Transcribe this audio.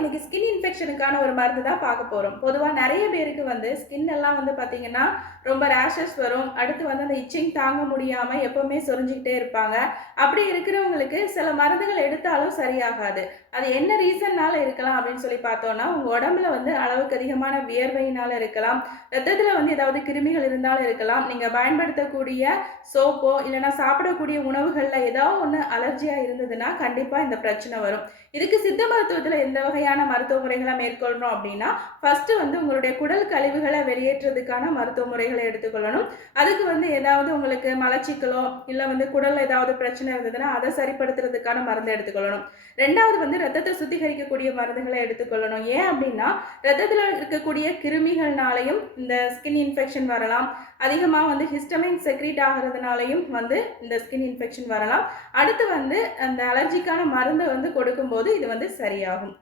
இன்னைக்கு ஸ்கின் இன்ஃபெக்ஷனுக்கான ஒரு மருந்து தான் பார்க்க போகிறோம் பொதுவாக நிறைய பேருக்கு வந்து ஸ்கின் எல்லாம் வந்து பார்த்தீங்கன்னா ரொம்ப ரேஷஸ் வரும். அடுத்து வந்து அந்த இச்சிங் தாங்க முடியாமல் எப்போவுமே சொரிஞ்சுக்கிட்டே இருப்பாங்க. அப்படி இருக்கிறவங்களுக்கு சில மருந்துகள் எடுத்தாலும் சரியாகாது. அது என்ன ரீசன்னால இருக்கலாம் அப்படின்னு சொல்லி பார்த்தோம்னா உங்கள் உடம்புல வந்து அளவுக்கு அதிகமான வியர்வையினால இருக்கலாம். ரத்தத்தில் வந்து ஏதாவது கிருமிகள் இருந்தாலும் இருக்கலாம். நீங்கள் பயன்படுத்தக்கூடிய சோப்போ இல்லைன்னா சாப்பிடக்கூடிய உணவுகளில் ஏதாவது ஒன்று அலர்ஜியாக இருந்ததுன்னா கண்டிப்பாக இந்த பிரச்சனை வரும். இதுக்கு சித்த மருத்துவத்தில் எந்த வகையான மருத்துவ முறைகளை மேற்கொள்ளணும் அப்படின்னா ஃபர்ஸ்ட் வந்து உங்களுடைய குடல் கழிவுகளை வெளியேற்றுறதுக்கான மருத்துவ முறைகளை எடுத்துக்கொள்ளணும். அதுக்கு வந்து ஏதாவது உங்களுக்கு மலச்சிக்கலோ இல்லை வந்து குடல் ஏதாவது பிரச்சனை இருந்ததுன்னா அதை சரிப்படுத்துறதுக்கான மருந்தை எடுத்துக்கொள்ளணும். ரெண்டாவது வந்து ரத்தத்தை சுத்திகரிக்கக்கூடிய மருந்துகளை எடுத்துக்கொள்ளணும். ஏன் அப்படின்னா ரத்தத்தில் இருக்கக்கூடிய கிருமிகள்னாலையும் இந்த ஸ்கின் இன்ஃபெக்ஷன் வரலாம். அதிகமாக வந்து ஹிஸ்டமின் செக்ரீட் ஆகிறதுனாலையும் வந்து இந்த ஸ்கின் இன்ஃபெக்ஷன் வரலாம். அடுத்து வந்து அந்த அலர்ஜிக்கான மருந்தை வந்து கொடுக்கும்போது இது வந்து சரியாகும்.